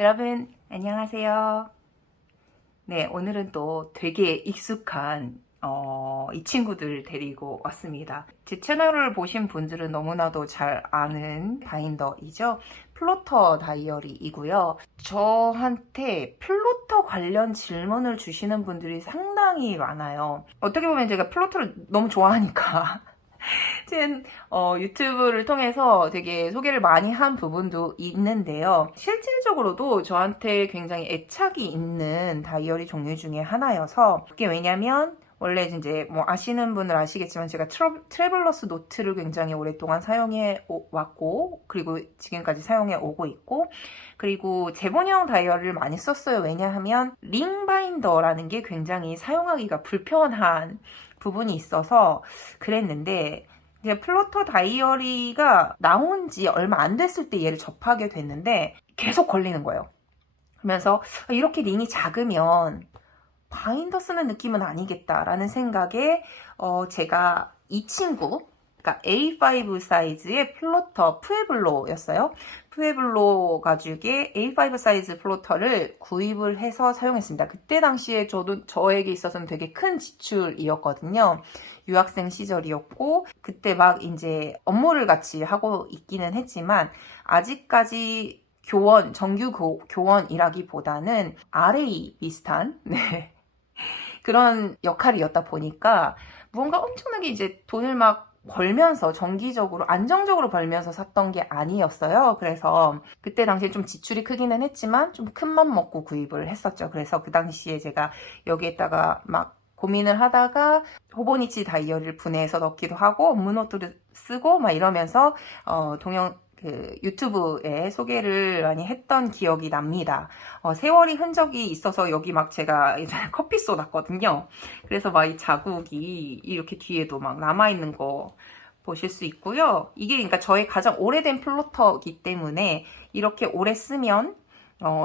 여러분, 안녕하세요. 네, 오늘은 또 되게 익숙한 이 친구들 데리고 왔습니다. 제 채널을 보신 분들은 너무나도 잘 아는 바인더이죠. 플로터 다이어리이고요. 저한테 플로터 관련 질문을 주시는 분들이 상당히 많아요. 어떻게 보면 제가 플로터를 너무 좋아하니까 유튜브를 통해서 되게 소개를 많이 한 부분도 있는데요. 실질적으로도 저한테 굉장히 애착이 있는 다이어리 종류 중에 하나여서 그게 왜냐면 원래 이제 뭐 아시는 분들 아시겠지만 제가 트래블러스 노트를 굉장히 오랫동안 사용해 왔고 그리고 지금까지 사용해 오고 있고 그리고 제본형 다이어리를 많이 썼어요. 왜냐하면 링 바인더라는 게 굉장히 사용하기가 불편한 부분이 있어서 그랬는데 이제 플로터 다이어리가 나온 지 얼마 안 됐을 때 얘를 접하게 됐는데 계속 걸리는 거예요. 그러면서 이렇게 링이 작으면 바인더 쓰는 느낌은 아니겠다라는 생각에 제가 이 친구 그러니까 A5 사이즈의 플로터 푸에블로였어요. 푸에블로 가죽의 A5 사이즈 플로터를 구입을 해서 사용했습니다. 그때 당시에 저에게 있어서는 되게 큰 지출이었거든요. 유학생 시절이었고 그때 막 이제 업무를 같이 하고 있기는 했지만 아직까지 정규 교원이라기보다는 RA 비슷한 네. 그런 역할이었다 보니까 무언가 엄청나게 이제 돈을 막 벌면서 정기적으로 안정적으로 벌면서 샀던 게 아니었어요. 그래서 그때 당시에 좀 지출이 크기는 했지만 좀 큰 맘 먹고 구입을 했었죠. 그래서 그 당시에 제가 여기에다가 막 고민을 하다가 호보니치 다이어리를 분해해서 넣기도 하고 업무 노트를 쓰고 막 이러면서 유튜브에 소개를 많이 했던 기억이 납니다. 세월이 흔적이 있어서 여기 막 제가 이제 커피 쏟았거든요. 그래서 막 이 자국이 이렇게 뒤에도 막 남아있는 거 보실 수 있고요. 이게 그러니까 저의 가장 오래된 플로터이기 때문에 이렇게 오래 쓰면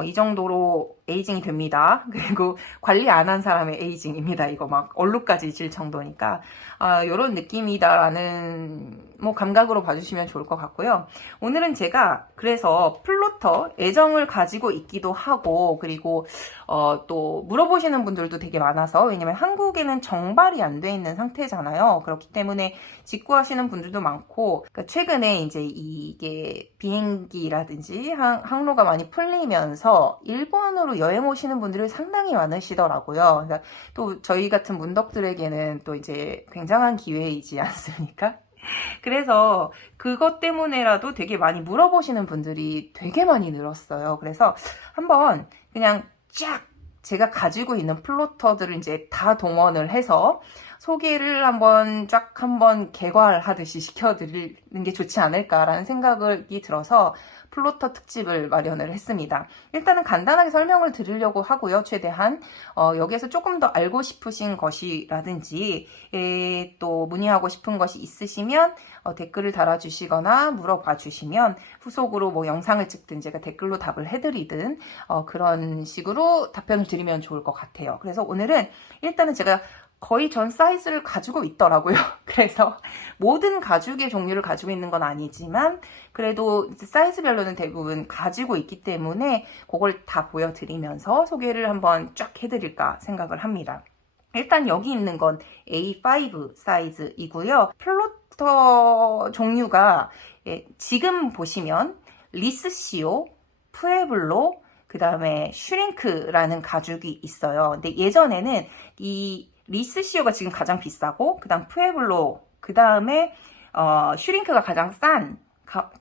이 정도로 에이징이 됩니다. 그리고 관리 안 한 사람의 에이징입니다. 이거 막 얼룩까지 질 정도니까 이런 느낌이다라는 뭐 감각으로 봐주시면 좋을 것 같고요. 오늘은 제가 그래서 플로터 애정을 가지고 있기도 하고 그리고 또 물어보시는 분들도 되게 많아서 왜냐면 한국에는 정발이 안 돼 있는 상태잖아요. 그렇기 때문에 직구하시는 분들도 많고 그러니까 최근에 이제 이게 비행기라든지 항로가 많이 풀리면서 일본으로 여행 오시는 분들이 상당히 많으시더라고요. 그러니까 또 저희 같은 문덕들에게는 또 이제 굉장한 기회이지 않습니까? 그래서 그것 때문에라도 되게 많이 물어보시는 분들이 되게 많이 늘었어요. 그래서 한번 그냥 쫙 제가 가지고 있는 플로터들을 이제 다 동원을 해서 소개를 한번 개괄하듯이 시켜드리는 게 좋지 않을까라는 생각이 들어서 플로터 특집을 마련을 했습니다. 일단은 간단하게 설명을 드리려고 하고요. 최대한 여기에서 조금 더 알고 싶으신 것이라든지 또 문의하고 싶은 것이 있으시면 댓글을 달아주시거나 물어봐 주시면 후속으로 뭐 영상을 찍든 제가 댓글로 답을 해드리든 그런 식으로 답변을 드리면 좋을 것 같아요. 그래서 오늘은 일단은 제가 거의 전 사이즈를 가지고 있더라고요. 그래서 모든 가죽의 종류를 가지고 있는 건 아니지만 그래도 사이즈별로는 대부분 가지고 있기 때문에 그걸 다 보여드리면서 소개를 한번 쫙 해드릴까 생각을 합니다. 일단 여기 있는 건 A5 사이즈이고요. 플로터 종류가 지금 보시면 리스시오, 푸에블로, 그 다음에 슈링크라는 가죽이 있어요. 근데 예전에는 이 리스시오가 지금 가장 비싸고 그 다음 푸에블로 그 다음에 슈링크가 가장 싼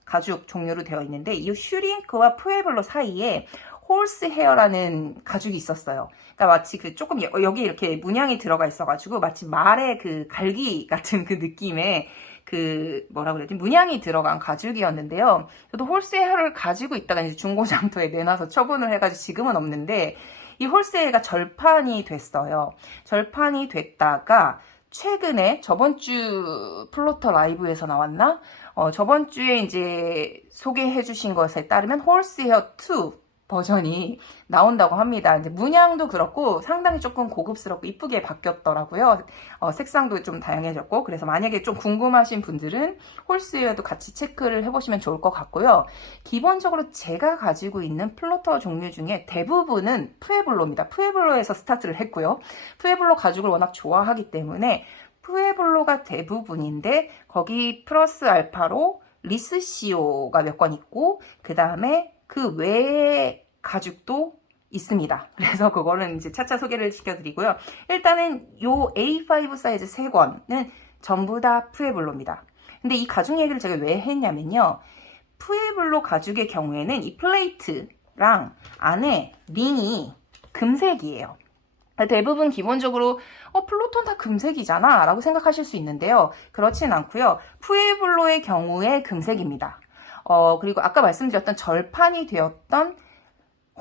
가죽 종류로 되어 있는데 이 슈링크와 푸에블로 사이에 홀스 헤어라는 가죽이 있었어요. 그러니까 마치 그 조금 여기 이렇게 문양이 들어가 있어가지고 마치 말의 그 갈기 같은 그 느낌의 그 뭐라 그래야 되지 문양이 들어간 가죽이었는데요. 저도 홀스 헤어를 가지고 있다가 이제 중고장터에 내놔서 처분을 해가지고 지금은 없는데 이 홀세가 절판이 됐어요. 절판이 됐다가 최근에 저번 주 플로터 라이브에서 나왔나? 저번 주에 이제 소개해 주신 것에 따르면 홀스헤어 2 버전이 나온다고 합니다. 이제 문양도 그렇고 상당히 조금 고급스럽고 이쁘게 바뀌었더라고요. 색상도 좀 다양해졌고, 그래서 만약에 좀 궁금하신 분들은 홀스웨어도 같이 체크를 해보시면 좋을 것 같고요. 기본적으로 제가 가지고 있는 플로터 종류 중에 대부분은 푸에블로입니다. 푸에블로에서 스타트를 했고요. 푸에블로 가죽을 워낙 좋아하기 때문에 푸에블로가 대부분인데, 거기 플러스 알파로 리스시오가 몇 건 있고, 그 다음에 그 외에 가죽도 있습니다. 그래서 그거는 이제 차차 소개를 시켜드리고요. 일단은 요 A5 사이즈 3권은 전부 다 푸에블로입니다. 근데 이 가죽 얘기를 제가 왜 했냐면요. 푸에블로 가죽의 경우에는 이 플레이트랑 안에 링이 금색이에요. 대부분 기본적으로 플로톤 다 금색이잖아 라고 생각하실 수 있는데요. 그렇진 않고요. 푸에블로의 경우에 금색입니다. 그리고 아까 말씀드렸던 절판이 되었던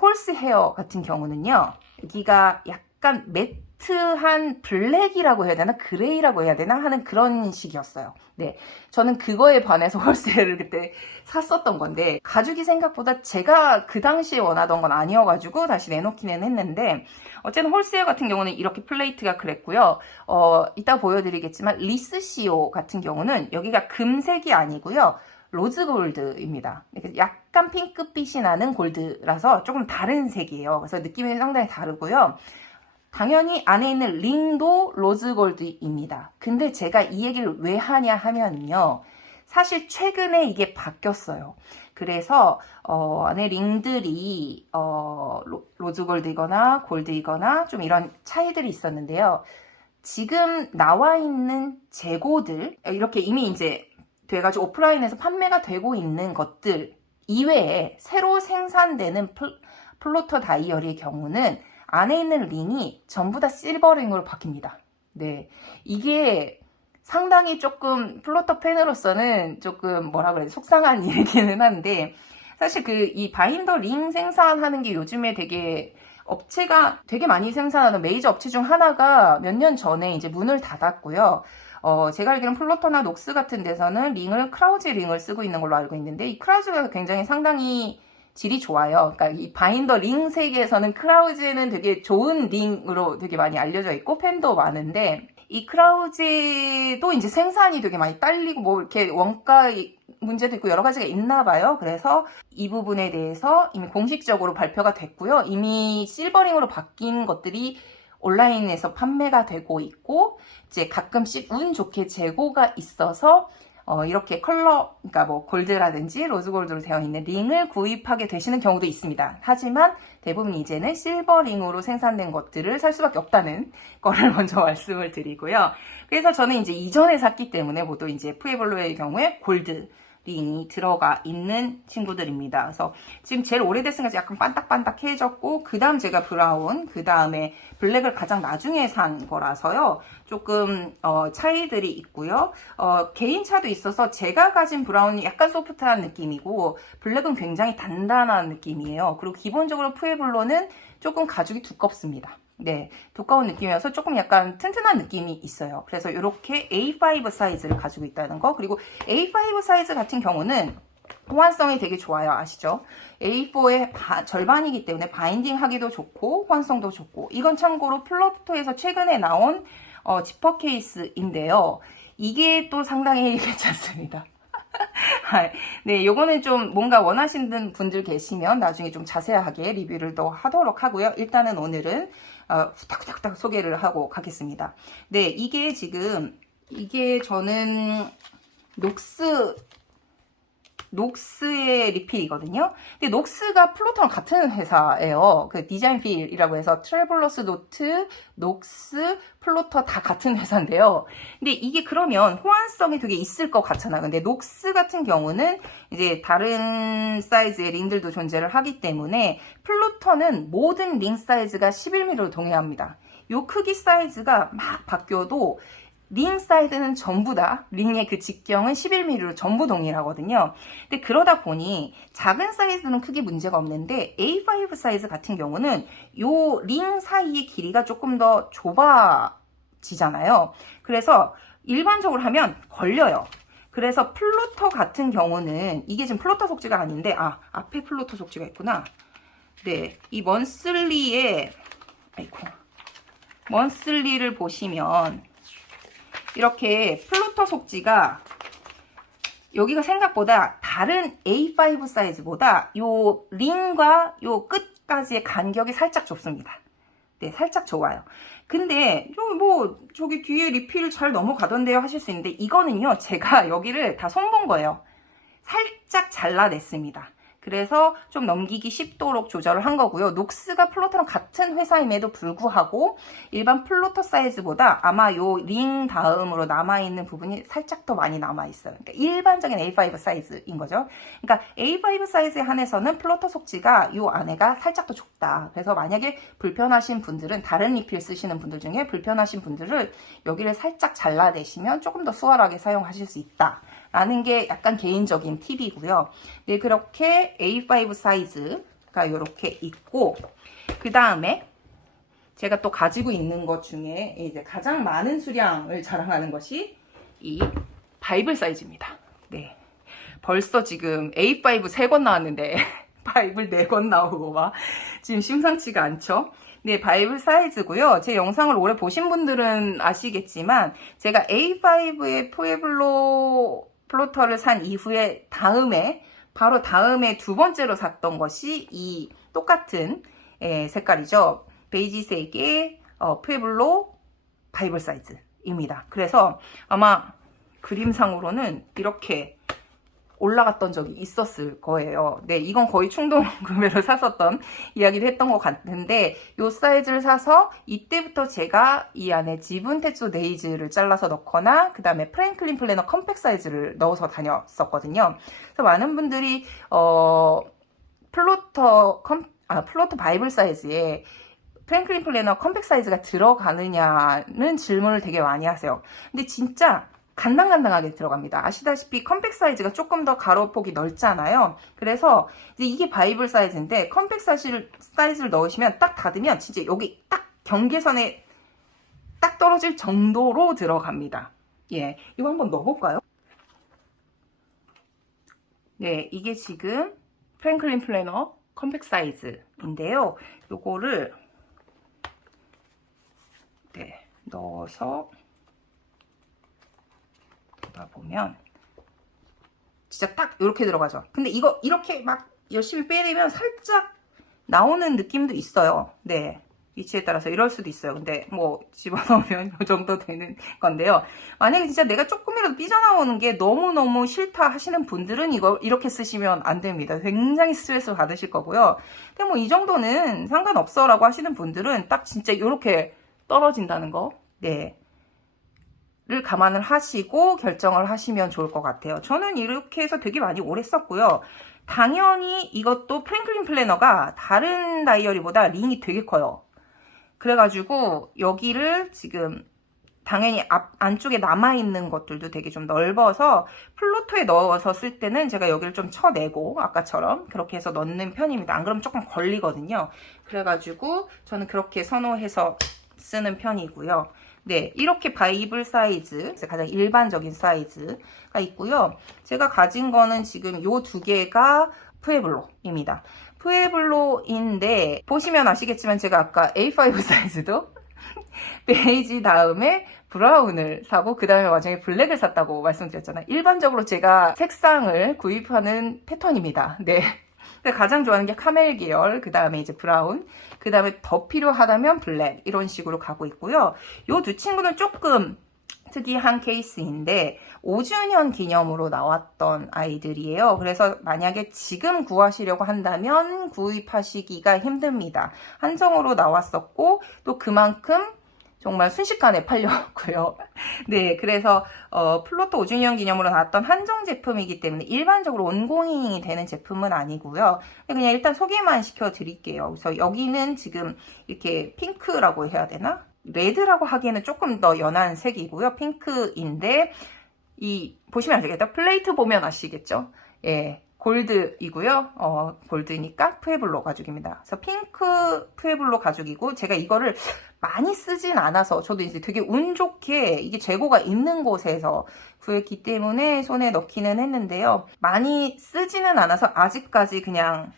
홀스 헤어 같은 경우는요. 여기가 약간 매트한 블랙이라고 해야 되나 그레이라고 해야 되나 하는 그런 식이었어요. 네, 저는 그거에 반해서 홀스 헤어를 그때 샀었던 건데, 가죽이 생각보다 제가 그 당시에 원하던 건 아니어가지고 다시 내놓기는 했는데, 어쨌든 홀스 헤어 같은 경우는 이렇게 플레이트가 그랬고요. 이따 보여드리겠지만 리스시오 같은 경우는 여기가 금색이 아니고요. 로즈 골드입니다. 약간 핑크빛이 나는 골드라서 조금 다른 색이에요. 그래서 느낌이 상당히 다르고요. 당연히 안에 있는 링도 로즈 골드입니다. 근데 제가 이 얘기를 왜 하냐 하면요. 사실 최근에 이게 바뀌었어요. 그래서 안에 링들이 로즈 골드이거나 골드이거나 좀 이런 차이들이 있었는데요. 지금 나와 있는 재고들, 이렇게 이미 이제 돼가지고 오프라인에서 판매가 되고 있는 것들 이외에 새로 생산되는 플로터 다이어리의 경우는 안에 있는 링이 전부 다 실버링으로 바뀝니다. 네, 이게 상당히 조금 플로터 팬으로서는 조금 뭐라 그래야 돼, 속상한 얘기는 한데, 사실 이 바인더 링 생산하는 게 요즘에 되게 업체가 되게 많이 생산하는 메이저 업체 중 하나가 몇 년 전에 이제 문을 닫았고요. 제가 알기로는 플로터나 녹스 같은 데서는 크라우즈 링을 쓰고 있는 걸로 알고 있는데, 이 크라우즈가 굉장히 상당히 질이 좋아요. 그러니까 이 바인더 링 세계에서는 크라우즈는 되게 좋은 링으로 되게 많이 알려져 있고 팬도 많은데, 이 크라우즈도 이제 생산이 되게 많이 딸리고 뭐 이렇게 원가 문제도 있고 여러 가지가 있나 봐요. 그래서 이 부분에 대해서 이미 공식적으로 발표가 됐고요. 이미 실버링으로 바뀐 것들이 온라인에서 판매가 되고 있고, 이제 가끔씩 운 좋게 재고가 있어서 이렇게 컬러, 그러니까 뭐 골드라든지 로즈 골드로 되어 있는 링을 구입하게 되시는 경우도 있습니다. 하지만 대부분 이제는 실버링으로 생산된 것들을 살 수밖에 없다는 거를 먼저 말씀을 드리고요. 그래서 저는 이제 이전에 샀기 때문에 모두 이제 푸에블로의 경우에 골드 링이 들어가 있는 친구들입니다. 그래서 지금 제일 오래됐으니까 약간 반딱반딱해졌고, 그 다음 제가 브라운, 그 다음에 블랙을 가장 나중에 산 거라서요. 조금 차이들이 있고요. 개인차도 있어서 제가 가진 브라운이 약간 소프트한 느낌이고, 블랙은 굉장히 단단한 느낌이에요. 그리고 기본적으로 푸에블로는 조금 가죽이 두껍습니다. 네, 두꺼운 느낌이어서 조금 약간 튼튼한 느낌이 있어요. 그래서 이렇게 A5 사이즈를 가지고 있다는 거. 그리고 A5 사이즈 같은 경우는 호환성이 되게 좋아요. 아시죠? A4의 절반이기 때문에 바인딩 하기도 좋고 호환성도 좋고, 이건 참고로 플로터에서 최근에 나온 지퍼 케이스인데요. 이게 또 상당히 괜찮습니다. 네, 요거는 좀 뭔가 원하시는 분들 계시면 나중에 좀 자세하게 리뷰를 더 하도록 하고요. 일단은 오늘은 후딱후딱 소개를 하고 가겠습니다. 네, 이게 저는 녹스의 리필이거든요. 근데 녹스가 플로터랑 같은 회사예요. 그 디자인필이라고 해서 트래블러스 노트, 녹스, 플로터 다 같은 회사인데요. 근데 이게 그러면 호환성이 되게 있을 것 같잖아. 근데 녹스 같은 경우는 이제 다른 사이즈의 링들도 존재를 하기 때문에 플로터는 모든 링 사이즈가 11mm로 동일합니다. 요 크기 사이즈가 막 바뀌어도 링 사이즈는 전부 다 링의 그 직경은 11mm로 전부 동일하거든요. 근데 그러다 보니 작은 사이즈는 크게 문제가 없는데 A5 사이즈 같은 경우는 요 링 사이의 길이가 조금 더 좁아지잖아요. 그래서 일반적으로 하면 걸려요. 그래서 플로터 같은 경우는 이게 지금 플로터 속지가 아닌데 앞에 플로터 속지가 있구나. 네, 이 먼슬리의 먼슬리를 보시면 이렇게 플로터 속지가 여기가 생각보다 다른 A5 사이즈보다 요 링과 요 끝까지의 간격이 살짝 좁습니다. 네, 살짝 좁아요. 근데 저기 뒤에 리필 잘 넘어가던데요 하실 수 있는데, 이거는요 제가 여기를 다 손본 거예요. 살짝 잘라냈습니다. 그래서 좀 넘기기 쉽도록 조절을 한 거고요. 녹스가 플로터랑 같은 회사임에도 불구하고 일반 플로터 사이즈보다 아마 요 링 다음으로 남아있는 부분이 살짝 더 많이 남아있어요. 그러니까 일반적인 A5 사이즈인 거죠. 그러니까 A5 사이즈에 한해서는 플로터 속지가 요 안에가 살짝 더 좁다. 그래서 만약에 불편하신 분들은, 다른 리필 쓰시는 분들 중에 불편하신 분들을 여기를 살짝 잘라내시면 조금 더 수월하게 사용하실 수 있다 라는 게 약간 개인적인 팁이고요. 네, 그렇게 A5 사이즈가 이렇게 있고, 그 다음에 제가 또 가지고 있는 것 중에 이제 가장 많은 수량을 자랑하는 것이 이 바이블 사이즈입니다. 네, 벌써 지금 A5 3권 나왔는데 바이블 4권 나오고 막 지금 심상치가 않죠. 네, 바이블 사이즈고요. 제 영상을 오래 보신 분들은 아시겠지만 제가 A5의 푸에블로 플로터를 산 이후에 바로 다음에 두 번째로 샀던 것이 이 똑같은 색깔이죠. 베이지색의 푸에블로 바이블 사이즈입니다. 그래서 아마 그림상으로는 이렇게 올라갔던 적이 있었을 거예요. 네, 이건 거의 충동 구매로 샀었던 이야기를 했던 것 같은데, 이 사이즈를 사서 이때부터 제가 이 안에 지분 테츠 네이즈를 잘라서 넣거나 그 다음에 프랭클린 플래너 컴팩 사이즈를 넣어서 다녔었거든요. 그래서 많은 분들이 플로터 바이블 사이즈에 프랭클린 플래너 컴팩 사이즈가 들어가느냐는 질문을 되게 많이 하세요. 근데 진짜 간당간당하게 들어갑니다. 아시다시피 컴팩 사이즈가 조금 더 가로폭이 넓잖아요. 그래서 이게 바이블 사이즈인데 컴팩 사이즈를 넣으시면 딱 닫으면 진짜 여기 딱 경계선에 딱 떨어질 정도로 들어갑니다. 예, 이거 한번 넣어볼까요? 네, 이게 지금 프랭클린 플래너 컴팩 사이즈인데요. 요거를 네, 넣어서 보면 진짜 딱 이렇게 들어가죠. 근데 이거 이렇게 막 열심히 빼내면 살짝 나오는 느낌도 있어요. 네, 위치에 따라서 이럴 수도 있어요. 근데 뭐 집어넣으면 이 정도 되는 건데요. 만약에 진짜 내가 조금이라도 삐져나오는 게 너무너무 싫다 하시는 분들은 이거 이렇게 쓰시면 안 됩니다. 굉장히 스트레스 받으실 거고요. 근데 뭐 이 정도는 상관없어 라고 하시는 분들은 딱 진짜 이렇게 떨어진다는 거, 네, 를 감안을 하시고 결정을 하시면 좋을 것 같아요. 저는 이렇게 해서 되게 많이 오래 썼고요. 당연히 이것도 프랭클린 플래너가 다른 다이어리보다 링이 되게 커요. 그래가지고 여기를 지금 당연히 안쪽에 남아있는 것들도 되게 좀 넓어서 플로터에 넣어서 쓸 때는 제가 여기를 좀 쳐내고 아까처럼 그렇게 해서 넣는 편입니다. 안 그러면 조금 걸리거든요. 그래가지고 저는 그렇게 선호해서 쓰는 편이고요. 네, 이렇게 바이블 사이즈, 가장 일반적인 사이즈가 있고요. 제가 가진 거는 지금 요 두 개가 푸에블로입니다. 푸에블로인데 보시면 아시겠지만 제가 아까 A5 사이즈도 베이지 다음에 브라운을 사고 그 다음에 나중에 블랙을 샀다고 말씀드렸잖아요. 일반적으로 제가 색상을 구입하는 패턴입니다. 네. 가장 좋아하는 게 카멜 계열, 그 다음에 이제 브라운, 그 다음에 더 필요하다면 블랙, 이런 식으로 가고 있고요. 요 두 친구는 조금 특이한 케이스인데 5주년 기념으로 나왔던 아이들이에요. 그래서 만약에 지금 구하시려고 한다면 구입하시기가 힘듭니다. 한정으로 나왔었고 또 그만큼 정말 순식간에 팔렸고요. 네, 그래서 플로터 5주년 기념으로 나왔던 한정 제품이기 때문에 일반적으로 온공이 되는 제품은 아니고요. 그냥 일단 소개만 시켜드릴게요. 그래서 여기는 지금 이렇게 핑크라고 해야 되나? 레드라고 하기에는 조금 더 연한 색이고요. 핑크인데 보시면 아시겠다. 플레이트 보면 아시겠죠? 예. 골드이고요. 골드니까 푸에블로 가죽입니다. 그래서 핑크 푸에블로 가죽이고 제가 이거를 많이 쓰진 않아서 저도 이제 되게 운 좋게 이게 재고가 있는 곳에서 구했기 때문에 손에 넣기는 했는데요. 많이 쓰지는 않아서 아직까지 그냥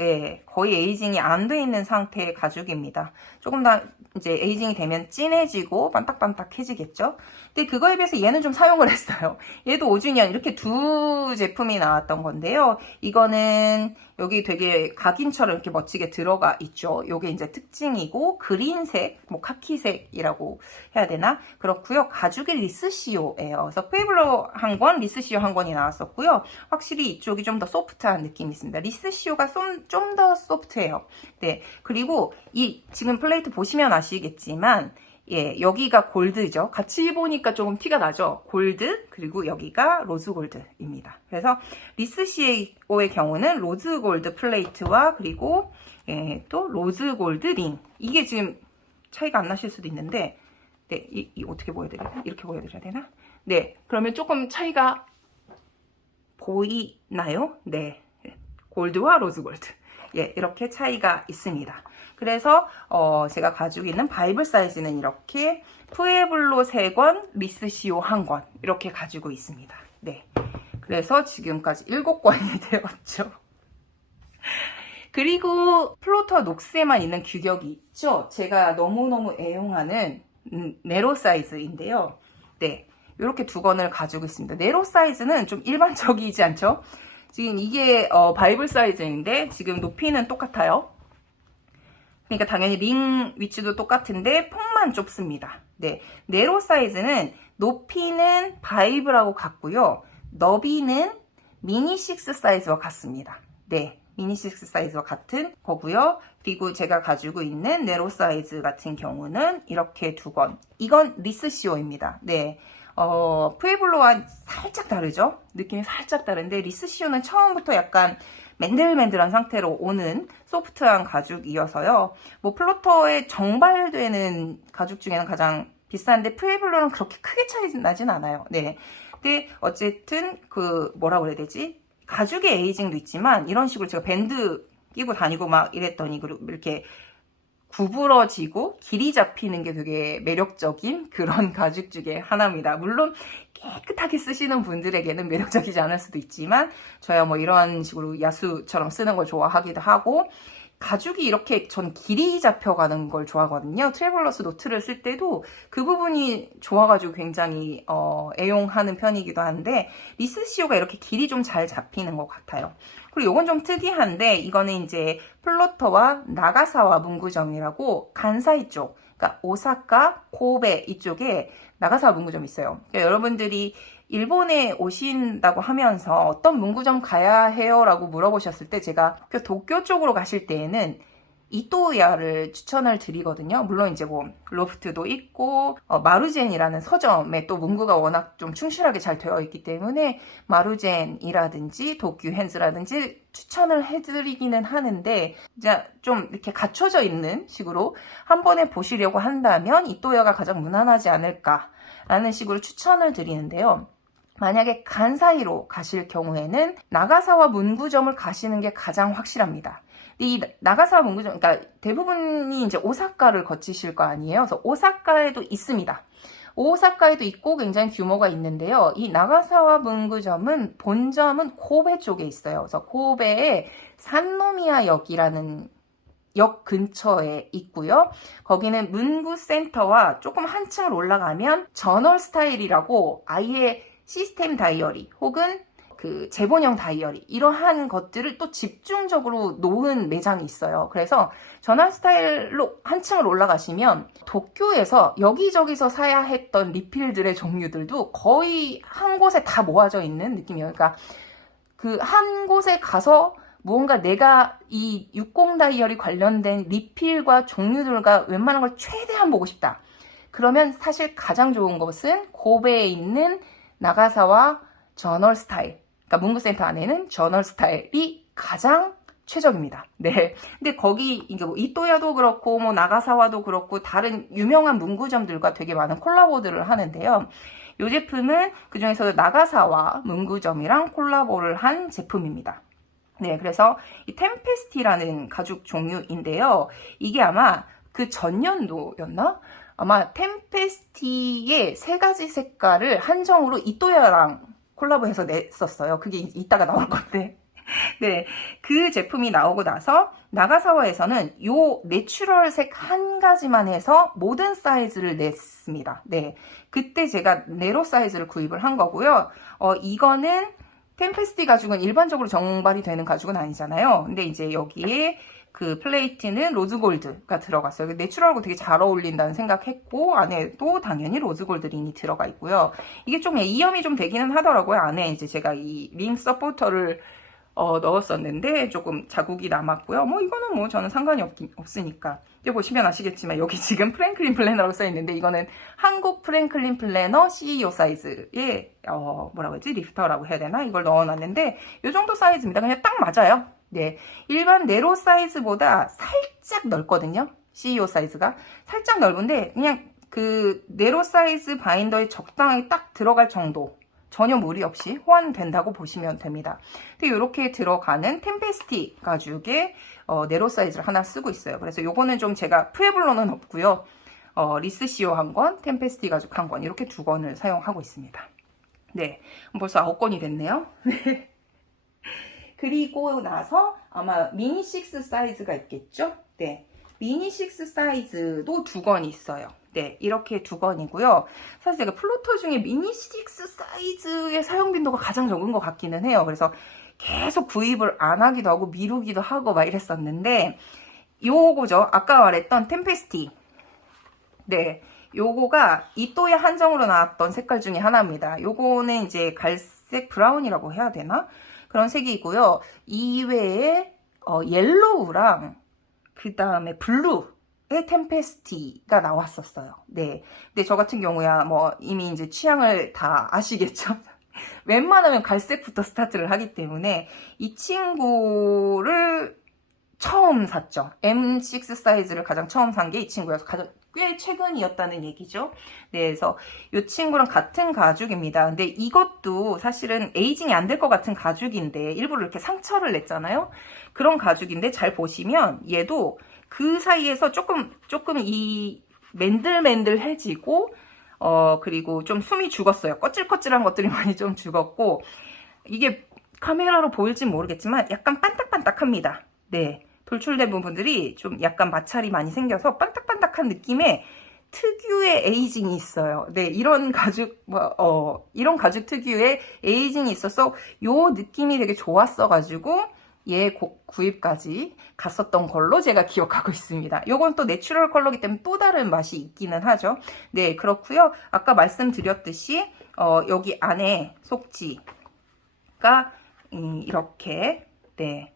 네, 거의 에이징이 안 돼 있는 상태의 가죽입니다. 조금 더 이제 에이징이 되면 진해지고 반딱반딱해지겠죠? 근데 그거에 비해서 얘는 좀 사용을 했어요. 얘도 5주년 이렇게 두 제품이 나왔던 건데요. 이거는 여기 되게 각인처럼 이렇게 멋지게 들어가 있죠. 요게 이제 특징이고 그린색, 뭐 카키색이라고 해야 되나? 그렇고요. 가죽이 리스시오예요. 그래서 푸에블로 한 권, 리스시오 한 권이 나왔었고요. 확실히 이쪽이 좀 더 소프트한 느낌이 있습니다. 리스시오가 좀 더 소프트해요. 네, 그리고 이 지금 플레이트 보시면 아시겠지만 예, 여기가 골드죠. 같이 보니까 조금 티가 나죠. 골드, 그리고 여기가 로즈 골드입니다. 그래서 리스시오의 경우는 로즈 골드 플레이트와 그리고 예, 또 로즈 골드 링. 이게 지금 차이가 안 나실 수도 있는데 네, 이 어떻게 보여드려야 이렇게 보여드려야 되나? 네, 그러면 조금 차이가 보이나요? 네, 골드와 로즈 골드. 예, 이렇게 차이가 있습니다. 그래서 제가 가지고 있는 바이블 사이즈는 이렇게 푸에블로 3권, 리스시오 1권 이렇게 가지고 있습니다. 네, 그래서 지금까지 7권이 되었죠. 그리고 플로터 녹스에만 있는 규격이 있죠. 제가 너무너무 애용하는 네로 사이즈인데요. 네, 이렇게 2권을 가지고 있습니다. 네로 사이즈는 좀 일반적이지 않죠? 지금 이게 바이블 사이즈인데 지금 높이는 똑같아요. 그러니까 당연히 링 위치도 똑같은데 폭만 좁습니다. 네, 네로 사이즈는 높이는 바이블하고 같고요. 너비는 미니 6 사이즈와 같습니다. 네, 미니 6 사이즈와 같은 거고요. 그리고 제가 가지고 있는 네로 사이즈 같은 경우는 이렇게 2권. 이건 리스시오입니다. 네. 푸에블로와 살짝 다르죠? 느낌이 살짝 다른데 리스시오는 처음부터 약간 맨들맨들한 상태로 오는 소프트한 가죽이어서요. 뭐 플로터에 정발되는 가죽 중에는 가장 비싼데 푸에블로는 그렇게 크게 차이 나진 않아요. 네. 근데 어쨌든 그 뭐라 그래야 되지? 가죽의 에이징도 있지만 이런 식으로 제가 밴드 끼고 다니고 막 이랬더니 이렇게 구부러지고 길이 잡히는 게 되게 매력적인 그런 가죽 중에 하나입니다. 물론 깨끗하게 쓰시는 분들에게는 매력적이지 않을 수도 있지만 저야 뭐 이런 식으로 야수처럼 쓰는 걸 좋아하기도 하고 가죽이 이렇게 전 길이 잡혀가는 걸 좋아하거든요. 트래블러스 노트를 쓸 때도 그 부분이 좋아가지고 굉장히 애용하는 편이기도 한데 리스시오가 이렇게 길이 좀 잘 잡히는 것 같아요. 그리고 이건 좀 특이한데 이거는 이제 플로터와 나가사와 문구점이라고 간사이 쪽, 그러니까 오사카, 고베 이쪽에 나가사와 문구점이 있어요. 그러니까 여러분들이 일본에 오신다고 하면서 어떤 문구점 가야 해요? 라고 물어보셨을 때 제가 도쿄 쪽으로 가실 때에는 이토야를 추천을 드리거든요. 물론 이제 뭐 로프트도 있고 마루젠이라는 서점에 또 문구가 워낙 좀 충실하게 잘 되어 있기 때문에 마루젠이라든지 도쿄핸즈라든지 추천을 해드리기는 하는데 이제 좀 이렇게 갖춰져 있는 식으로 한 번에 보시려고 한다면 이토야가 가장 무난하지 않을까라는 식으로 추천을 드리는데요. 만약에 간사이로 가실 경우에는 나가사와 문구점을 가시는 게 가장 확실합니다. 이 나가사와 문구점, 그러니까 대부분이 이제 오사카를 거치실 거 아니에요. 그래서 오사카에도 있습니다. 오사카에도 있고 굉장히 규모가 있는데요. 이 나가사와 문구점은 본점은 고베 쪽에 있어요. 그래서 고베의 산노미야 역이라는 역 근처에 있고요. 거기는 문구 센터와 조금 한층을 올라가면 저널 스타일이라고 아예 시스템 다이어리 혹은 그 재본형 다이어리 이러한 것들을 또 집중적으로 놓은 매장이 있어요. 그래서 저널 스타일로 한층을 올라가시면 도쿄에서 여기저기서 사야 했던 리필들의 종류들도 거의 한 곳에 다 모아져 있는 느낌이에요. 그러니까 그 한 곳에 가서 무언가 내가 이 60 다이어리 관련된 리필과 종류들과 웬만한 걸 최대한 보고 싶다. 그러면 사실 가장 좋은 것은 고베에 있는 나가사와 저널 스타일, 그러니까 문구센터 안에는 저널 스타일이 가장 최적입니다. 네. 근데 거기 이게 뭐 이토야도 그렇고 뭐 나가사와도 그렇고 다른 유명한 문구점들과 되게 많은 콜라보들을 하는데요. 이 제품은 그중에서도 나가사와 문구점이랑 콜라보를 한 제품입니다. 네, 그래서 이 템페스티라는 가죽 종류인데요. 이게 아마 그 전년도였나? 아마 템페스티의 3가지 색깔을 한정으로 이토야랑 콜라보해서 냈었어요. 그게 이따가 나올 건데. 네, 그 제품이 나오고 나서 나가사와에서는 요 내추럴색 한 가지만 해서 모든 사이즈를 냈습니다. 네, 그때 제가 네로 사이즈를 구입을 한 거고요. 이거는 템페스티 가죽은 일반적으로 정발이 되는 가죽은 아니잖아요. 근데 이제 여기에 그 플레이트는 로즈골드가 들어갔어요. 내추럴하고 되게 잘 어울린다는 생각했고, 안에도 당연히 로즈골드 링이 들어가 있고요. 이게 좀 이염이 좀 되기는 하더라고요. 안에 이제 제가 이 링 서포터를 넣었었는데 조금 자국이 남았고요. 뭐 이거는 뭐 저는 상관이 없으니까. 여기 보시면 아시겠지만 여기 지금 프랭클린 플래너라고 써있는데 이거는 한국 프랭클린 플래너 CEO 사이즈의 뭐라고 해야지? 리프터라고 해야 되나? 이걸 넣어놨는데 이 정도 사이즈입니다. 그냥 딱 맞아요. 네, 일반 네로 사이즈보다 살짝 넓거든요. CEO 사이즈가 살짝 넓은데 그냥 그 네로 사이즈 바인더에 적당히 딱 들어갈 정도, 전혀 무리 없이 호환된다고 보시면 됩니다. 근데 이렇게 들어가는 템페스티 가죽의 네로 사이즈를 하나 쓰고 있어요. 그래서 요거는 좀 제가 푸에블로는 없고요. 리스시오 한 권, 템페스티 가죽 한 권, 이렇게 두 권을 사용하고 있습니다. 네, 벌써 9권이 됐네요. 네. 그리고 나서 아마 미니 6 사이즈가 있겠죠? 네, 미니 6 사이즈도 두 권 있어요. 네, 이렇게 두 권이고요. 사실 제가 플로터 중에 미니 6 사이즈의 사용 빈도가 가장 적은 것 같기는 해요. 그래서 계속 구입을 안 하기도 하고 미루기도 하고 막 이랬었는데, 요거죠. 아까 말했던 템페스티. 네, 요거가 이또의 한정으로 나왔던 색깔 중에 하나입니다. 요거는 이제 갈색 브라운이라고 해야 되나? 그런 색이고요. 이외에 옐로우랑 그 다음에 블루의 템페스티가 나왔었어요. 네. 근데 저 같은 경우야 뭐 이미 이제 취향을 다 아시겠죠? 웬만하면 갈색부터 스타트를 하기 때문에 이 친구를 처음 샀죠. M6 사이즈를 가장 처음 산 게 이 친구여서 꽤 최근이었다는 얘기죠. 네, 그래서 이 친구랑 같은 가죽입니다. 근데 이것도 사실은 에이징이 안 될 것 같은 가죽인데 일부러 이렇게 상처를 냈잖아요. 그런 가죽인데 잘 보시면 얘도 그 사이에서 조금 이 맨들맨들해지고 그리고 좀 숨이 죽었어요. 거칠거칠한 것들이 많이 좀 죽었고, 이게 카메라로 보일진 모르겠지만 약간 반딱반딱합니다. 네. 돌출된 부분들이 좀 약간 마찰이 많이 생겨서 반딱반딱한 느낌의 특유의 에이징이 있어요. 네, 이런 가죽, 이런 가죽 특유의 에이징이 있어서 요 느낌이 되게 좋았어가지고 얘 구입까지 갔었던 걸로 제가 기억하고 있습니다. 요건 또 내추럴 컬러기 때문에 또 다른 맛이 있기는 하죠. 네, 그렇고요. 아까 말씀드렸듯이 여기 안에 속지가 이렇게, 네,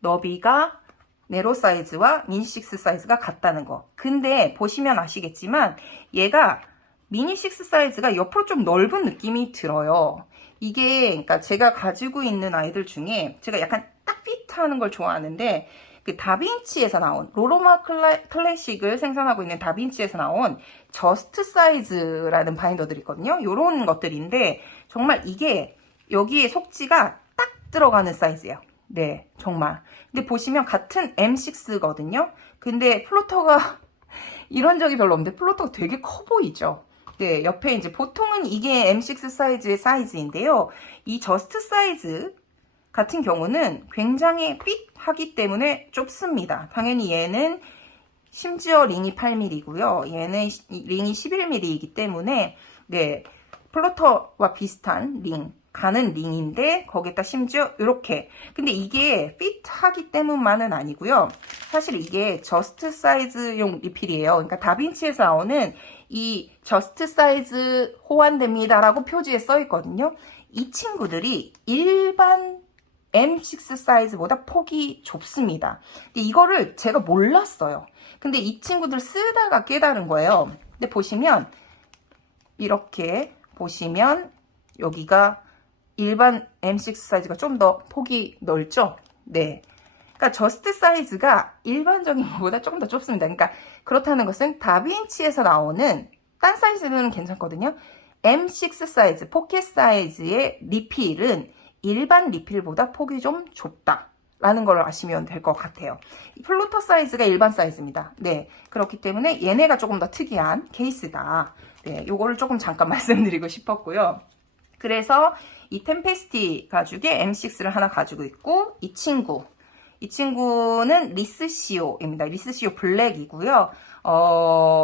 너비가 네로 사이즈와 미니 6 사이즈가 같다는 거. 근데 보시면 아시겠지만 얘가 미니 6 사이즈가 옆으로 좀 넓은 느낌이 들어요. 이게 그러니까 제가 가지고 있는 아이들 중에 제가 약간 딱 핏하는 걸 좋아하는데, 그 다빈치에서 나온 로로마 클래식을 생산하고 있는 다빈치에서 나온 저스트 사이즈라는 바인더들이 있거든요. 요런 것들인데 정말 이게 여기에 속지가 딱 들어가는 사이즈예요. 네, 정말. 근데 보시면 같은 M6거든요. 근데 플로터가 이런 적이 별로 없는데 플로터가 되게 커 보이죠. 네, 옆에 이제 보통은 이게 M6 사이즈의 사이즈인데요. 이 저스트 사이즈 같은 경우는 굉장히 핏하기 때문에 좁습니다. 당연히 얘는 심지어 링이 8mm고요. 얘는 링이 11mm이기 때문에 네, 플로터와 비슷한 링, 가는 링인데 거기에다 심지어 이렇게. 근데 이게 핏하기 때문만은 아니고요. 사실 이게 저스트 사이즈용 리필이에요. 그러니까 다빈치에서 나오는 이 저스트 사이즈 호환됩니다 라고 표지에 써 있거든요. 이 친구들이 일반 M6 사이즈보다 폭이 좁습니다. 근데 이거를 제가 몰랐어요. 근데 이 친구들 쓰다가 깨달은 거예요. 근데 보시면 이렇게 보시면 여기가 일반 M6 사이즈가 좀 더 폭이 넓죠? 네. 그러니까 저스트 사이즈가 일반적인 것보다 조금 더 좁습니다. 그러니까 그렇다는 것은 다빈치에서 나오는 딴 사이즈는 괜찮거든요. M6 사이즈, 포켓 사이즈의 리필은 일반 리필보다 폭이 좀 좁다라는 걸 아시면 될 것 같아요. 플로터 사이즈가 일반 사이즈입니다. 네, 그렇기 때문에 얘네가 조금 더 특이한 케이스다. 네, 요거를 조금 잠깐 말씀드리고 싶었고요. 그래서 이 템페스티 가죽에 M6를 하나 가지고 있고, 이 친구는 리스시오입니다. 리스시오 블랙이고요.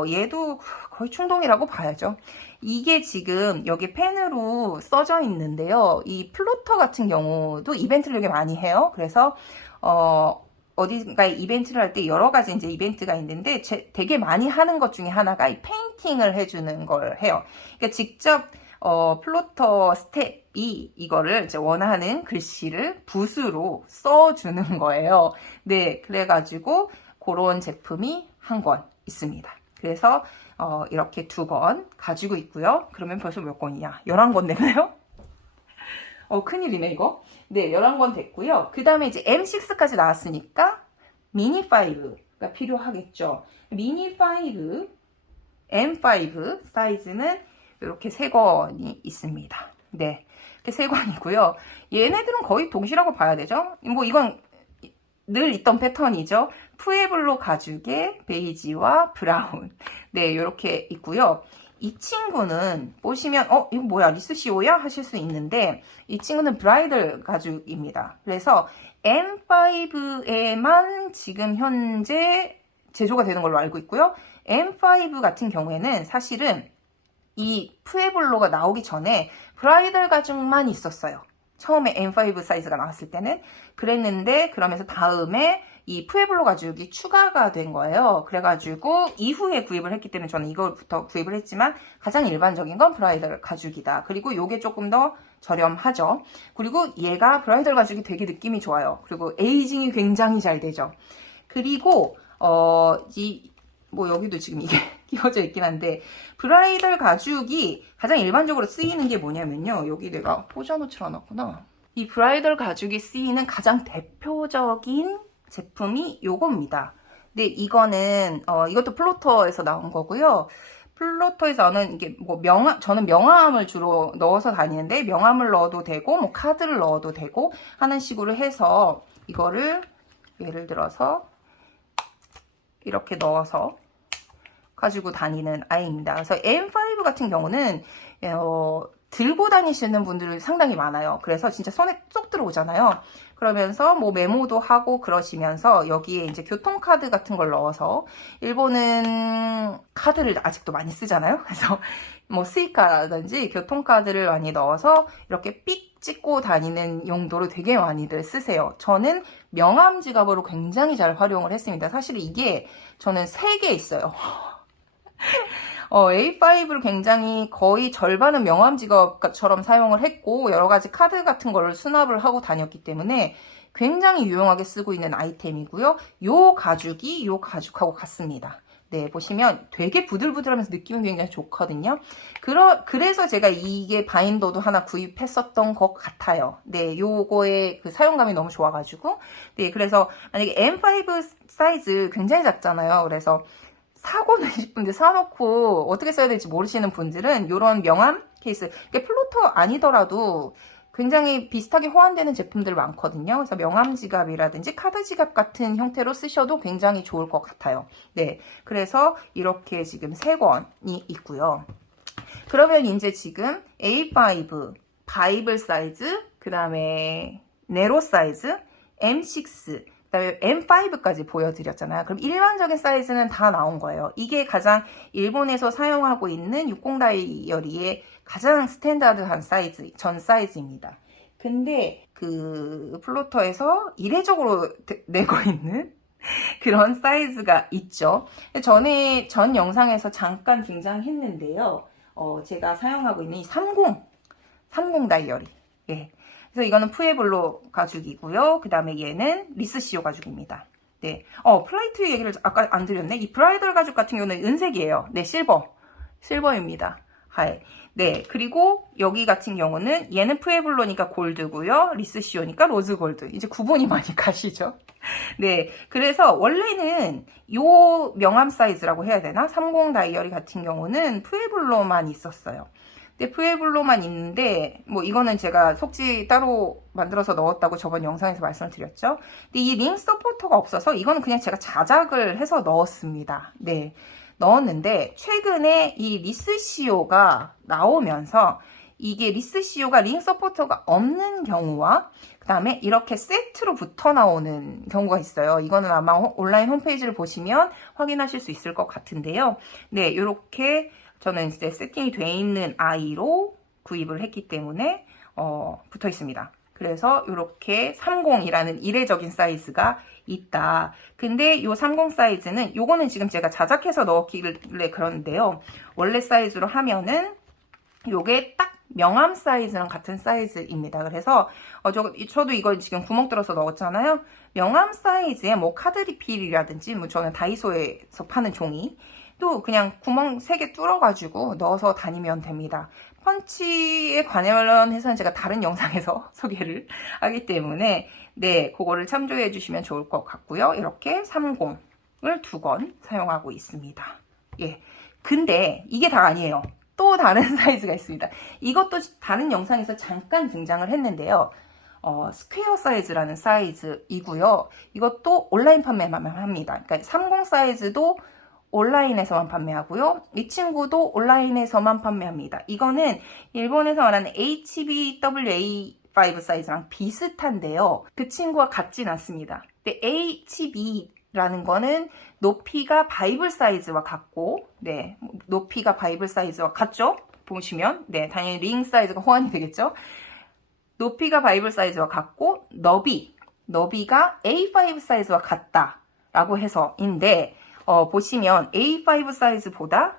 얘도 거의 충동이라고 봐야죠. 이게 지금 여기 펜으로 써져 있는데요. 이 플로터 같은 경우도 이벤트를 되게 많이 해요. 그래서 어디가에 이벤트를 할 때 여러 가지 이제 이벤트가 있는데 되게 많이 하는 것 중에 하나가 이 페인팅을 해주는 걸 해요. 그러니까 직접 플로터 스텝이 이거를 이제 원하는 글씨를 붓으로 써주는 거예요. 네, 그래가지고 그런 제품이 한 권 있습니다. 그래서 이렇게 2권 가지고 있고요. 그러면 벌써 몇 권이냐? 11권 되나요? 큰일이네 이거. 네, 11권 됐고요. 그 다음에 이제 M6까지 나왔으니까 미니 5가 필요하겠죠. 미니 5, M5 사이즈는 이렇게 3권이 있습니다. 네, 이렇게 3권이고요. 얘네들은 거의 동시라고 봐야 되죠. 뭐 이건 늘 있던 패턴이죠. 푸에블로 가죽의 베이지와 브라운. 네, 이렇게 있고요. 이 친구는 보시면 이거 뭐야 리스시오야 하실 수 있는데 이 친구는 브라이덜 가죽입니다. 그래서 M5에만 지금 현재 제조가 되는 걸로 알고 있고요. M5 같은 경우에는 사실은 이 푸에블로가 나오기 전에 브라이덜 가죽만 있었어요. 처음에 M5 사이즈가 나왔을 때는 그랬는데 그러면서 다음에 이 푸에블로 가죽이 추가가 된 거예요. 그래가지고 이후에 구입을 했기 때문에 저는 이걸부터 구입을 했지만 가장 일반적인 건 브라이덜 가죽이다. 그리고 이게 조금 더 저렴하죠. 그리고 얘가 브라이덜 가죽이 되게 느낌이 좋아요. 그리고 에이징이 굉장히 잘 되죠. 그리고 뭐 여기도 지금 이게 끼워져 있긴 한데 브라이덜 가죽이 가장 일반적으로 쓰이는 게 뭐냐면요. 여기 내가 꽂아놓질 않았구나. 이 브라이덜 가죽이 쓰이는 가장 대표적인 제품이 요겁니다. 근데 이거는 이것도 플로터에서 나온 거고요. 플로터에서는 이게 뭐 저는 명암을 주로 넣어서 다니는데 명암을 넣어도 되고 뭐 카드를 넣어도 되고 하는 식으로 해서 이거를 예를 들어서 이렇게 넣어서 가지고 다니는 아이입니다. 그래서 M5 같은 경우는 들고 다니시는 분들이 상당히 많아요. 그래서 진짜 손에 쏙 들어오잖아요. 그러면서 뭐 메모도 하고 그러시면서 여기에 이제 교통카드 같은 걸 넣어서 일본은 카드를 아직도 많이 쓰잖아요. 그래서 뭐 스이카라든지 교통카드를 많이 넣어서 이렇게 삑 찍고 다니는 용도로 되게 많이들 쓰세요. 저는 명암 지갑으로 굉장히 잘 활용을 했습니다. 사실 이게 저는 3개 있어요. A5를 굉장히 거의 절반은 명암 지갑처럼 사용을 했고 여러 가지 카드 같은 걸 수납을 하고 다녔기 때문에 굉장히 유용하게 쓰고 있는 아이템이고요. 요 가죽하고 같습니다. 네, 보시면 되게 부들부들하면서 느낌이 굉장히 좋거든요. 그래서 제가 이게 바인더도 하나 구입했었던 것 같아요. 네, 요거의 그 사용감이 너무 좋아가지고. 네, 그래서 만약에 M5 사이즈 굉장히 작잖아요. 그래서 사고는 싶은데 사놓고 어떻게 써야 될지 모르시는 분들은 이런 명암 케이스, 플로터 아니더라도 굉장히 비슷하게 호환되는 제품들 많거든요. 그래서 명암 지갑이라든지 카드 지갑 같은 형태로 쓰셔도 굉장히 좋을 것 같아요. 네, 그래서 이렇게 지금 3권이 있고요. 그러면 이제 지금 A5, 바이블 사이즈, 그 다음에 네로 사이즈, M6, 그다음에 M5까지 보여드렸잖아요. 그럼 일반적인 사이즈는 다 나온 거예요. 이게 가장 일본에서 사용하고 있는 60 다이어리의 가장 스탠다드한 사이즈, 전 사이즈입니다. 근데 그 플로터에서 이례적으로 내고 있는 그런 사이즈가 있죠. 전 영상에서 잠깐 등장했는데요. 제가 사용하고 있는 이 30 다이어리. 예. 그래서 이거는 푸에블로 가죽이고요. 그 다음에 얘는 리스시오 가죽입니다. 네. 플라이트 얘기를 아까 안 드렸네. 이 브라이덜 가죽 같은 경우는 은색이에요. 네, 실버입니다. 하이. 네, 그리고 여기 같은 경우는 얘는 푸에블로니까 골드고요. 리스시오니까 로즈 골드. 이제 구분이 많이 가시죠? 네, 그래서 원래는 요 명암 사이즈라고 해야 되나? 30 다이어리 같은 경우는 푸에블로만 있었어요. 근데 푸에블로만 있는데 뭐 이거는 제가 속지 따로 만들어서 넣었다고 저번 영상에서 말씀을 드렸죠. 근데 이 링 서포터가 없어서 이거는 그냥 제가 자작을 해서 넣었습니다. 네, 넣었는데 최근에 이 리스시오가 나오면서 이게 리스CU가 링 서포터가 없는 경우와 그 다음에 이렇게 세트로 붙어 나오는 경우가 있어요. 이거는 아마 온라인 홈페이지를 보시면 확인하실 수 있을 것 같은데요. 네, 이렇게 저는 이제 세팅이 돼 있는 아이로 구입을 했기 때문에 붙어 있습니다. 그래서 이렇게 30이라는 이례적인 사이즈가 있다. 근데 요 30 사이즈는 요거는 지금 제가 자작해서 넣었길래 그러는데요. 원래 사이즈로 하면은 요게 딱 명암 사이즈랑 같은 사이즈입니다. 그래서 저도 이거 지금 구멍 뚫어서 넣었잖아요. 명암 사이즈에 뭐 카드 리필이라든지 뭐 저는 다이소에서 파는 종이 또 그냥 구멍 3개 뚫어가지고 넣어서 다니면 됩니다. 펀치에 관련해서는 제가 다른 영상에서 소개를 하기 때문에 네, 그거를 참조해 주시면 좋을 것 같고요. 이렇게 30을 2건 사용하고 있습니다. 예. 근데 이게 다 아니에요. 또 다른 사이즈가 있습니다. 이것도 다른 영상에서 잠깐 등장을 했는데요. 스퀘어 사이즈라는 사이즈이고요. 이것도 온라인 판매만 합니다. 그러니까 30 사이즈도 온라인에서만 판매하고요. 이 친구도 온라인에서만 판매합니다. 이거는 일본에서 말하는 HBWA5 사이즈랑 비슷한데요. 그 친구와 같진 않습니다. 근데 HB라는 거는 높이가 바이블 사이즈와 같고, 네, 높이가 바이블 사이즈와 같죠? 보시면, 네, 당연히 링 사이즈가 호환이 되겠죠? 높이가 바이블 사이즈와 같고, 너비가 A5 사이즈와 같다라고 해서인데, 보시면 A5 사이즈보다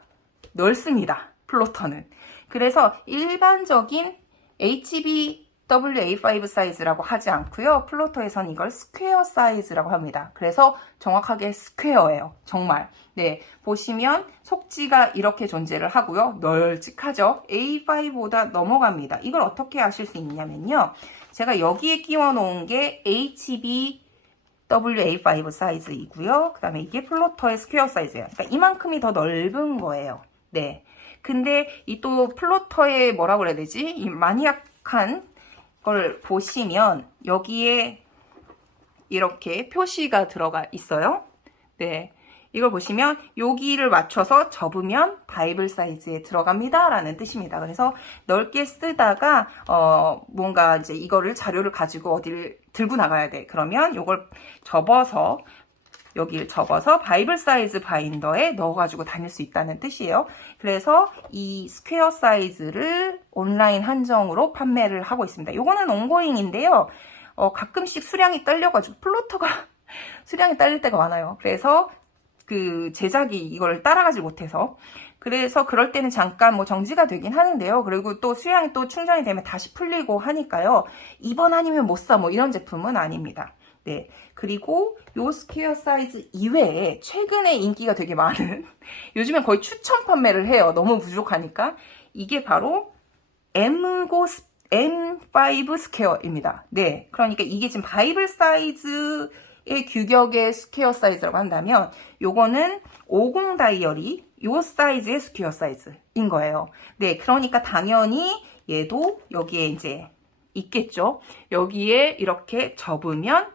넓습니다. 플로터는. 그래서 일반적인 HBWA5 사이즈라고 하지 않고요. 플로터에서는 이걸 스퀘어 사이즈라고 합니다. 그래서 정확하게 스퀘어예요. 정말. 네, 보시면 속지가 이렇게 존재를 하고요. 널찍하죠. A5보다 넘어갑니다. 이걸 어떻게 아실 수 있냐면요. 제가 여기에 끼워 놓은 게 HBWA5 사이즈이고요. 그 다음에 이게 플로터의 스퀘어 사이즈예요. 그러니까 이만큼이 더 넓은 거예요. 네. 근데 이 또 플로터의 뭐라고 그래야 되지? 이 마니악한 걸 보시면 여기에 이렇게 표시가 들어가 있어요. 네. 이걸 보시면 여기를 맞춰서 접으면 바이블 사이즈에 들어갑니다 라는 뜻입니다. 그래서 넓게 쓰다가 뭔가 이제 이거를 자료를 가지고 어디를 들고 나가야 돼. 그러면 이걸 접어서 여기를 접어서 바이블 사이즈 바인더에 넣어가지고 다닐 수 있다는 뜻이에요. 그래서 이 스퀘어 사이즈를 온라인 한정으로 판매를 하고 있습니다. 요거는 온고잉인데요. 가끔씩 수량이 딸려가지고 플로터가 수량이 딸릴 때가 많아요. 그래서 그 제작이 이걸 따라가지 못해서 그래서 그럴 때는 잠깐 뭐 정지가 되긴 하는데요. 그리고 또 수량이 또 충전이 되면 다시 풀리고 하니까요. 이번 아니면 못 사 뭐 이런 제품은 아닙니다. 네. 그리고 요 스퀘어 사이즈 이외에 최근에 인기가 되게 많은 요즘엔 거의 추천 판매를 해요. 너무 부족하니까. 이게 바로 M5 스퀘어입니다. 네. 그러니까 이게 지금 바이블 사이즈의 규격의 스퀘어 사이즈라고 한다면 요거는 50 다이어리 요 사이즈의 스퀘어 사이즈인 거예요. 네. 그러니까 당연히 얘도 여기에 이제 있겠죠. 여기에 이렇게 접으면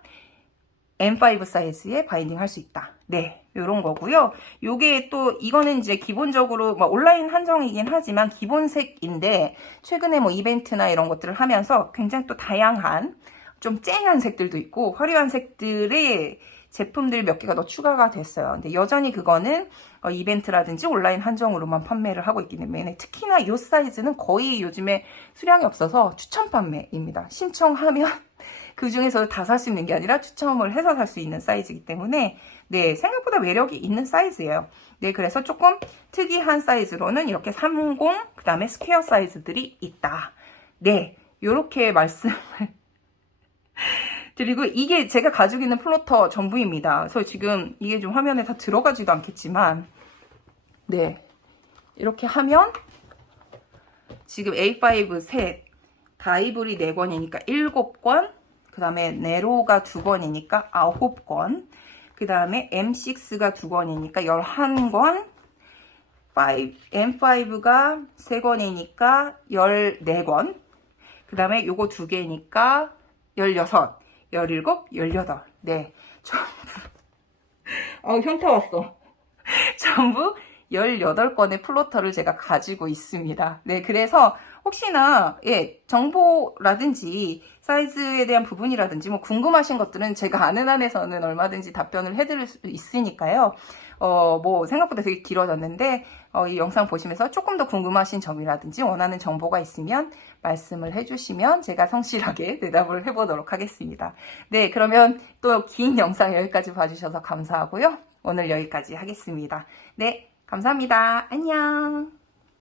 M5 사이즈에 바인딩 할 수 있다. 네, 요런 거고요. 요게 또 이거는 이제 기본적으로 뭐 온라인 한정이긴 하지만 기본색인데 최근에 뭐 이벤트나 이런 것들을 하면서 굉장히 또 다양한 좀 쨍한 색들도 있고 화려한 색들의 제품들 몇 개가 더 추가가 됐어요. 근데 여전히 그거는 이벤트라든지 온라인 한정으로만 판매를 하고 있기 때문에 특히나 이 사이즈는 거의 요즘에 수량이 없어서 추천 판매입니다. 신청하면 그 중에서 다 살 수 있는 게 아니라 추첨을 해서 살 수 있는 사이즈이기 때문에 네, 생각보다 매력이 있는 사이즈예요. 네, 그래서 조금 특이한 사이즈로는 이렇게 30, 그 다음에 스퀘어 사이즈들이 있다. 네, 요렇게 말씀을 드리고 이게 제가 가지고 있는 플로터 전부입니다. 그래서 지금 이게 좀 화면에 다 들어가지도 않겠지만 네, 이렇게 하면 지금 A5 셋, 바이블이 4권이니까 7권, 그 다음에 네로가 2권이니까 9권, 그 다음에 M6가 2권이니까 11권, M5가 3권이니까 14권, 그 다음에 요거 2개니까 16, 17, 18. 네, 전부 현타 왔어. 전부 18건의 플로터를 제가 가지고 있습니다. 네, 그래서 혹시나 예, 정보라든지 사이즈에 대한 부분이라든지 뭐 궁금하신 것들은 제가 아는 한에서는 얼마든지 답변을 해드릴 수 있으니까요. 뭐 생각보다 되게 길어졌는데 이 영상 보시면서 조금 더 궁금하신 점이라든지 원하는 정보가 있으면 말씀을 해주시면 제가 성실하게 대답을 해보도록 하겠습니다. 네, 그러면 또 긴 영상 여기까지 봐주셔서 감사하고요. 오늘 여기까지 하겠습니다. 네, 감사합니다. 안녕.